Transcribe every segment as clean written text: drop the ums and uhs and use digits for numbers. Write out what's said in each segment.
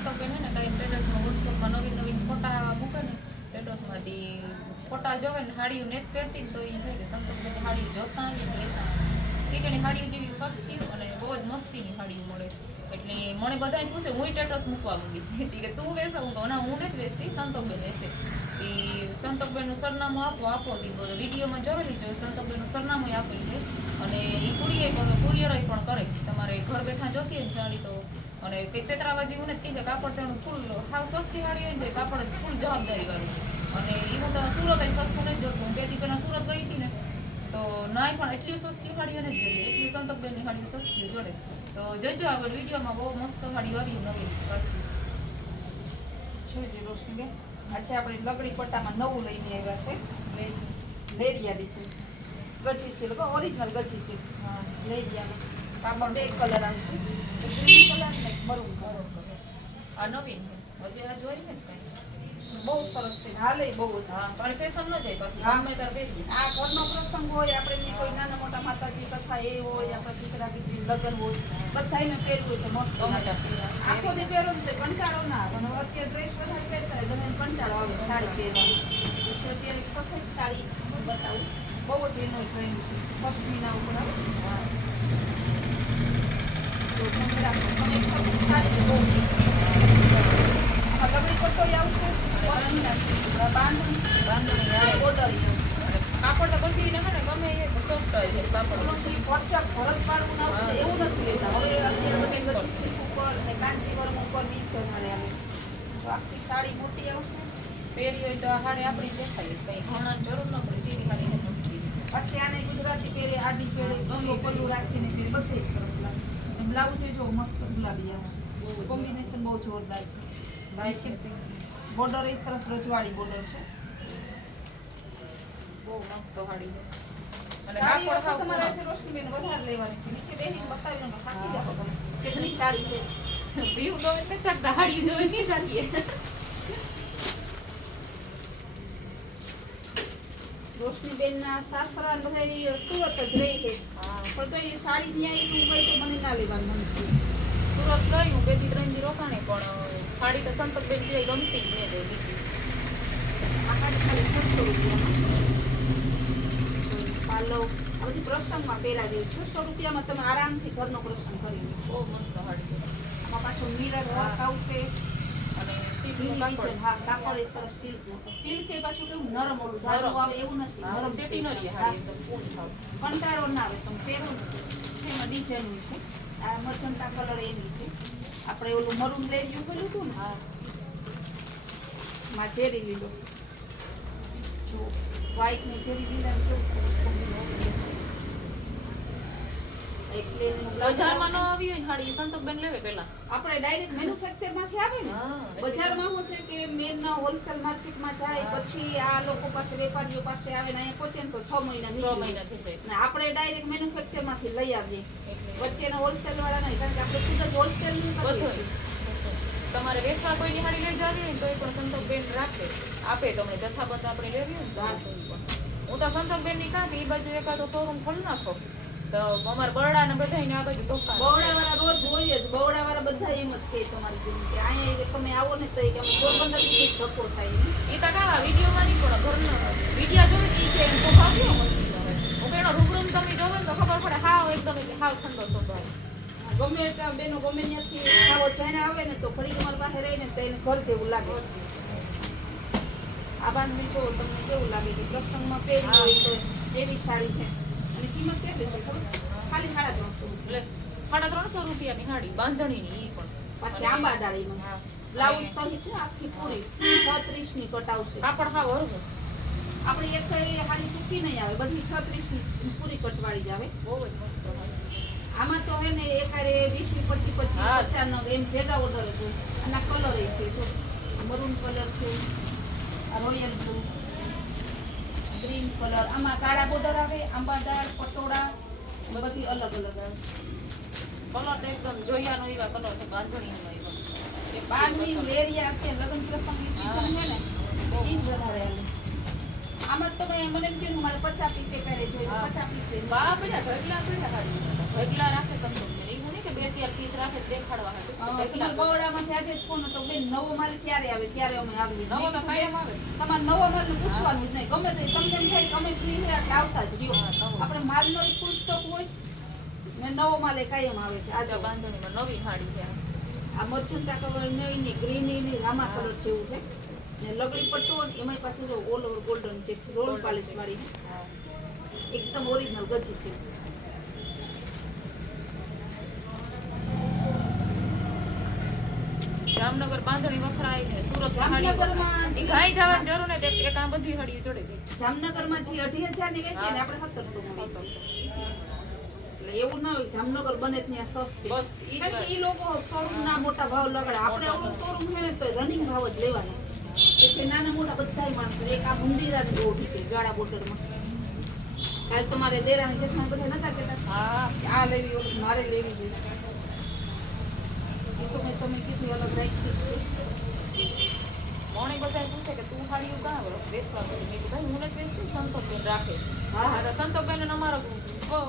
સંતોષબેન હે ને કાંઈ સ્ટેટસમાં વોટ્સઅપમાં નવીન ફોટા મૂકે ને સ્ટેટસમાંથી ફોટા જોવે ને સાડીઓ નેટ પહેરતી ને તો એ થાય કે સંતોષબેન સાડીઓ જોતા આવીએ ને લેતા ઠીકની સાડીઓ જેવી સસ્તી અને બહુ જ મસ્તીની સાડીઓ મળે એટલે મને બધાને પૂછે હું સ્ટેટસ મૂકવા માંગી હતી કે તું વેસે હું કહું ના હું નથી વેચતી સંતોષબેન વેચે એ સંતોષબેનનું સરનામું આપો તે બધો વિડીયોમાં જોયેલી જોઈએ સંતોષબેનનું સરનામું આપેલું છે અને એ કુરિયર પણ કરે તમારે ઘર બેઠા જોતી હોય ને સાડી તો અને કંઈ છેતરાવા જેવું નથી કે કાપડ તેનું ફૂલ હાવ સસ્તી સાડી હોય ને કાપડ ફૂલ જવાબદારી વાળું અને એવું તો સુરત સસ્તું નથી જોતું હું 2 દી પહેલાં સુરત ગઈ હતી ને તો નાય પણ એટલી સસ્તી સાડીઓ નથી જોડી એટલી સંતોષબેનની સાડીઓ સસ્તી જોડે તો જોજો આગળ વિડીયોમાં બહુ મસ્ત સાડીઓ આવી નવી પાછી જોઈજો રોશનીબેન આજે આપણે લગડી પટ્ટામાં નવું લઈને આવ્યા છે લેરિયાની છે ગછી છે લોકો ઓરિજિનલ ગછી છે હા લેરિયાનું કાપડ 2 કલર આવશે ગ્રીન કલર ને મરૂન કલર આ નવીન હજી આ જોઈ ને કાંઈ બહુ સરસ છે હાલે બહુ જ હા પણ ફેશન ન જાય પછી અમે તાર બેસી આ ઘરનો પ્રસંગ હોય આપણે કોઈ નાના મોટા માતાજી કથા એ હોય આપણે દીકરા દીકરી લગ્ન હોય બધાને પહેરવું છે મસ્ત આખો દી પહેરો ને કંટાળો ના આવે અને અત્યારે ડ્રેસ બધા પહેરતા હોય તમે કંટાળો આવે સાડી પહેરવાનો પછી અત્યારે સફેદ સાડી બતાવું બહુ જ એનો ટ્રેન્ડ છે પશ્ચિમના ઉપર આવે હા તો કેમેરા પણ એક સાડી બહુ લગડી પટ્ટો આવશે બાંધણી આવે બોર્ડર કાપડ તો બધી ને ગમે એ સોફ્ટ હોય છે કાપડ પચક ભરત પાડવું ના એવું નથી લેતા હવે અત્યારે બધી સિલ્ક ઉપર ને કાંચીવરમ ઉપર બીચ મળે આવે તો આખી સાડી મોટી આવશે પહેરી હોય તો આ સાડી આપણી દેખાય કંઈ ઘણા જરૂર ન પડે જેવી સાડી મસ્તી પછી આને ગુજરાતી પહેરે આડી પહેરે ગમે પલ્લું રાખીને પહેરે બધે જ સરસ લાગે બ્લાઉઝ જો મસ્ત ગુલાબી આવશે કોમ્બિનેશન બહુ જોરદાર છે ભાઈ છે બોર્ડર એ સરસ રજવાડી બોર્ડર છે બહુ મસ્ત સાડી છે અને કાપડ તમારે છે રોશનીબેન વધારે લેવાની છે નીચે બેહીને બતાવી લો થાકી જાવ તમે કેટલી સાડી છે વ્યૂ તો એટલે કરતા સાડી જોઈ નહીં સાડી રોશનીબેન ના સાસરા બધા સુરત જ રહી છે પણ તો એ સાડી ત્યાં તું ગઈ તો મને ના લેવાનું મન થયું સુરત ગઈ હું 2 દી 3 દી રોકાણે પણ સાડી તો સંતોષબેન સિવાય ગમતી જ નહીં બીજી આ સાડી ખાલી 600 રૂપિયામાં પાલો આ બધી પ્રસંગમાં પહેરા જેવી 600 રૂપિયામાં તમે આરામથી ઘરનો પ્રસંગ કરી લો બહુ મસ્ત સાડી છે આમાં પાછું મિરર વર્ક આવશે અને સિલ્કનું હા કાપડ એ સરસ સિલ્કનું સિલ્ક એ પાછું કેવું નરમ ઓલું જાડું આવે એવું નથી નરમ સેટી ન રહે સાડી એકદમ ફૂલ થાવ કંટાળો ના આવે તમે પહેરો એમાં ડિઝાઇન છે આ મજંટા કલર એની છે આપણે ઓલું મરૂન લેવ્યું કર્યું હતું ને હા માં ચેરી લીલો જો વ્હાઈટ ને ચેરી લીલા કેવું સરસ કોમ્બિનેશન એટલે બજારમાં ન આવી હોય સાડી સંતોષબેન લેવે પહેલા આપણે ડાયરેક્ટ મેન્યુફેક્ચર માંથી આવે ને બજારમાં શું છે કે મેન ના હોલસેલ માર્કેટમાં જાય પછી આ લોકો પાસે વેપારીઓ પાસે આવે ને અહીંયા પહોંચે ને તો 6 મહિના થઈ જાય ને આપણે ડાયરેક્ટ મેન્યુફેક્ચર માંથી લઈ આવીએ વચ્ચેના હોલસેલ વાળા નહીં કારણ કે આપણે ખુદ જ હોલસેલ નું કરીએ તમારે વેચવા કોઈની સાડી લઈ જવી હોય તો એ પણ સંતોષબેન રાખે આપે તમને જથ્થાબંધ આપણે લેવી હોય ને હું તો સંતોષબેનની કાંઈ એ બાજુ એકાદો શોરૂમ ખોલી નાખો તો અમારા બરડા ને બધા આ બાજુ ધોકા બરડા વાળા રોજ હોય જ બરડા વાળા બધા એમ જ કહે તમારી જેમ કે અહીંયા તમે આવો ને તો કે અમે 15 દિવસ ધક્કો થાય એ તો કાવા વિડીયોમાં નહીં પણ ઘરનો વિડીયો જોવે એ કે એમ સ્વભાવ કેવો મસ્તી આવે હું કેનો રૂબરૂ તમે જોવો ને તો ખબર પડે હાવ એકદમ એટલે હાવ ઠંડો સ્વભાવ ગમે એટલા બેનો ગમે ત્યાંથી ખાવો જઈને આવે ને તો ફરી તમારી પાસે રહીને તો એને ઘર જેવું લાગે આ બાંધણી જો તમને કેવું લાગે કે પ્રસંગમાં પહેરી હોય તો એવી સાડી છે અને કિંમત કેટલી છે ખાલી 350 રૂપિયાની સાડી બાંધણીની ઈ પણ પછી આંબા ડાળીમાં બ્લાઉઝ સહિત આખી પૂરી 36 ની કટ આવશે કાપડ હાવ હરવું આપણી એક સાડી સૂકી નહીં આવે બધી 36 ની પૂરી કટવાળી જ આવે બહુ જ મસ્ત આમાં તો હે ને એક હારે 20 25 50 નો એમ ભેગા ઓર્ડર છે અને કલર એ છે જો મરૂન કલર છે રોયલ બ્લુ ગ્રીન કલર આમાં કાળા બોર્ડર આવે આંબાદાર પટોળા બધી અલગ અલગ આવે કલર તો એકદમ જોયાનો એવા કલર છે બાંધણીનો એવા એ બાંધણી લેરિયા કે લગ્ન પ્રસંગની સીઝન છે ને એ જ વધારે આવે આમાં તમે મને એમ કીધું મારે 50 પીસે પહેરે જોઈએ 50 પીસે બાપડા ઢગલા પડ્યા સાડી ઢગલા રાખે સંતોષ એવું નહીં કે બેસી અત્યારે પીસ રાખે દેખાડવા હાટુ તમે બવડામાંથી આજે જ ફોન હતો બેન નવો માલ ક્યારે આવે ત્યારે અમે આવીએ નવો તો કાયમ આવે તમારે નવો માલ પૂછવાનું જ નહીં ગમે તે તમને એમ થાય કે અમે ફ્રી છે એટલે આવતા જ રહ્યો આપણે માલનો ફૂલ સ્ટોક હોય ને નવો માલ એ કાયમ આવે છે આજે બાંધણીમાં નવી સાડી છે આ મરચુંટા કલર ની ગ્રીન ની રામા કલર જેવું છે ને લગડી પટ્ટો ને એમાં પાછું જો ઓલ ઓવર ગોલ્ડન છે રોલ પાલિશ વાળી એકદમ ઓરિજિનલ ગજી છે જામનગર બાંધણી વખરાય ને સુરત જામનગરમાં ઈ ગાય જવાની જરૂર નથી એક આ બધી હડીઓ જોડે છે જામનગરમાં જે 2,500 ની વેચે ને આપણે 1700 માં વેચીએ એટલે એવું ના હોય જામનગર બને ત્યાં સસ્તી બસ ઈ કારણ કે ઈ લોકો શોરૂમ ના મોટા ભાવ લગાડે આપણે આપણો શોરૂમ છે ને તો રનિંગ ભાવ જ લેવાનો કે છે નાના મોટા બધાય માણસો એક આ મુંડીરા ની બહુ છે ગાડા બોટલમાં કાલ તમારે દેરાણી જેઠાણી બધા નતા કહેતા હા આ લેવી ઓલી મારે લેવી જોઈએ એ તો મેં તમે કીધું અલગ રાખી છે મોણે બધા પૂછે કે તું હાડીઓ કાં વેચવા ગઈ મેં કીધું ભાઈ હું નથી વેચતી સંતોષબેન રાખે હા તો સંતોષબેન અમારો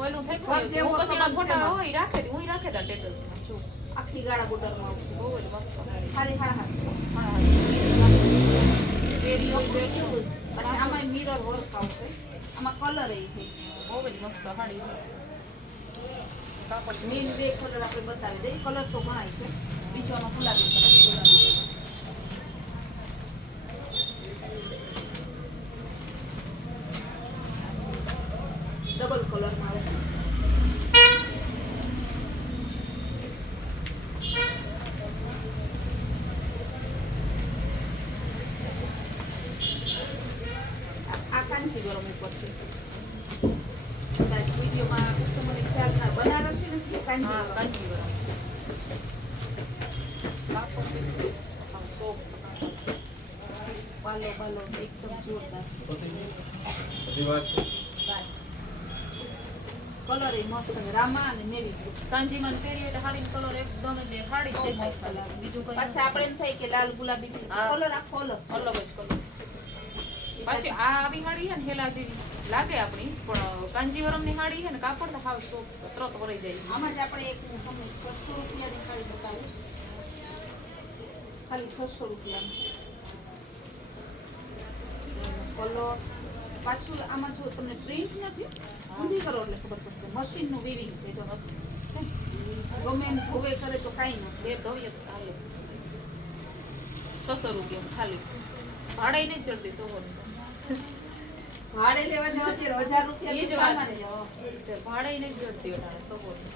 ઓલું થઈ ગયું જેવો હું પછી એના સંબંધ ફોટા છે. હોય રાખે હું રાખે તા સ્ટેટસ જો આખી ગાડા બોટલમાં આવશે બહુ જ મસ્ત હાડી ખાલી હા હા વેરી પછી આમાં મિરર વર્ક આવશે આમાં કલર એ છે બહુ જ મસ્ત હાડી કાપડ મેન બે કલર આપણે બતાવી દઈએ કલર તો ઘણા છે બીજો આમાં ગુલાબી કલર ડબલ કલરમાં આવશે આ કાંચી ગરમ ઉપર છે કદાચ વિડીયોમાં કસ્ટમરને ખ્યાલ ના બનારસી નથી કે કાંચી હા ગરમ. કાંચીવરમ કાપડ સોફ્ટ પાલો પાલો એકદમ જોરદાર બધી વાત છે. કલર એ મસ્ત છે રામા અને નેવી બ્લુ સાંજીમાં પહેરીએ એટલે હાડીનો કલર એકદમ એટલે હાડી જ બહુ દેખાય મસ્ત લાગે. બીજું કઈ પાછા આપણે એમ થાય કે લાલ ગુલાબી હા. કલર આખો અલગ છે. અલગ જ કલર પાછી આ આવી હાડી છે ને હેલા જેવી લાગે આપણી પણ કાંજીવરમની હાડી છે ને કાપડ તો હાવ સોફ્ટ તરત વરાઈ જાય આમાં જ આપણે એક તમને 600 રૂપિયાની ખાલી બતાવું ખાલી 600 રૂપિયાની કલર પાછું આમાં જો તમને પ્રિન્ટ નથી ઊંધી કરો એટલે ખબર પડશે મશીનનું વીવિંગ છે જો મશીન છે ગમે એને ધોવે કરે તો કાંઈ ન બે ધોઈએ તો હાલે 600 રૂપિયા ખાલી ભાડે નહીં ચડતી સોવરની ભાડે લેવા જાવ ત્યારે 1000 રૂપિયા એ જ તો વાત સામાન્ય. છે ભાડે નહીં ચડતી અટાણે સોવરની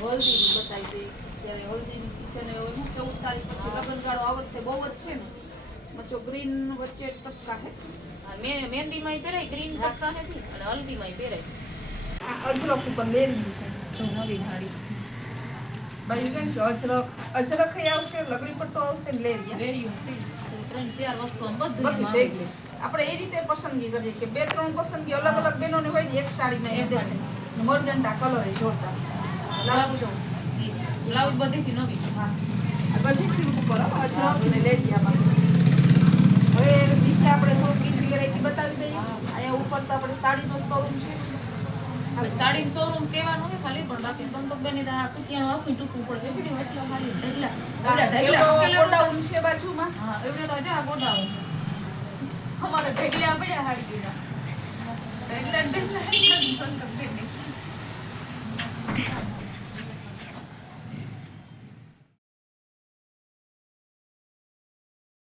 હલ્દીની બતાવી દઈ ત્યારે હલ્દીની સિઝન હવે હું 14 તારીખ પછી લગ્નગાળો આવશે બહુ જ છે ને મચો ગ્રીન વચ્ચે ટપકા હે મહેંદીમાંય પહેરાય ગ્રીન પક્કા હતી અને હલ્દીમાંય પહેરાય આ અજરક ઉપર લેરી છે તો નવી હાડી બાજુ કેમ કે અજરક આવશે લગડી પટ્ટો આવશે ને લેરી વેરિયું છે 3-4 વસ્તુ આમ બધી બધું ભેગી આપણે એ રીતે પસંદગી કરીએ કે 2-3 પસંદગી અલગ અલગ બહેનોની હોય ને એક સાડીમાં એક દેખાય મરજન્ટા કલર એ જોરદાર બ્લાઉઝ બ્લાઉઝ બધીથી નવી હા આ ગજી સિલ્ક ઉપર અજરક ને લેરી આમાં હવે નીચે આપણે થોડું બીજી વેરાયટી બતાવી દઈએ અહીંયા ઉપર તો આપણે સાડીનો શોરૂમ છે હવે સાડીનું શોરૂમ કહેવાનું હોય ખાલી પણ બાકી સંતોષબેનની તો આ કુતિયાનું આખું ટૂંકું પડે એવડી એટલો ખાલી ઢગલા ગોડાઉન છે બાજુમાં હા એવડે તો જા ગોડાઉન અમારે ઢગલા પડ્યા હાડીના ઢગલા સંતોષબેનની